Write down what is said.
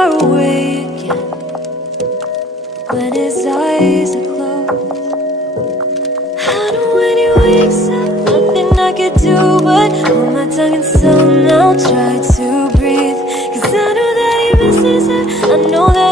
far away again when his eyes are closed. I know when he wakes up, nothing I could do but hold my tongue and still now try to breathe. 'Cause I know that he misses her, I know that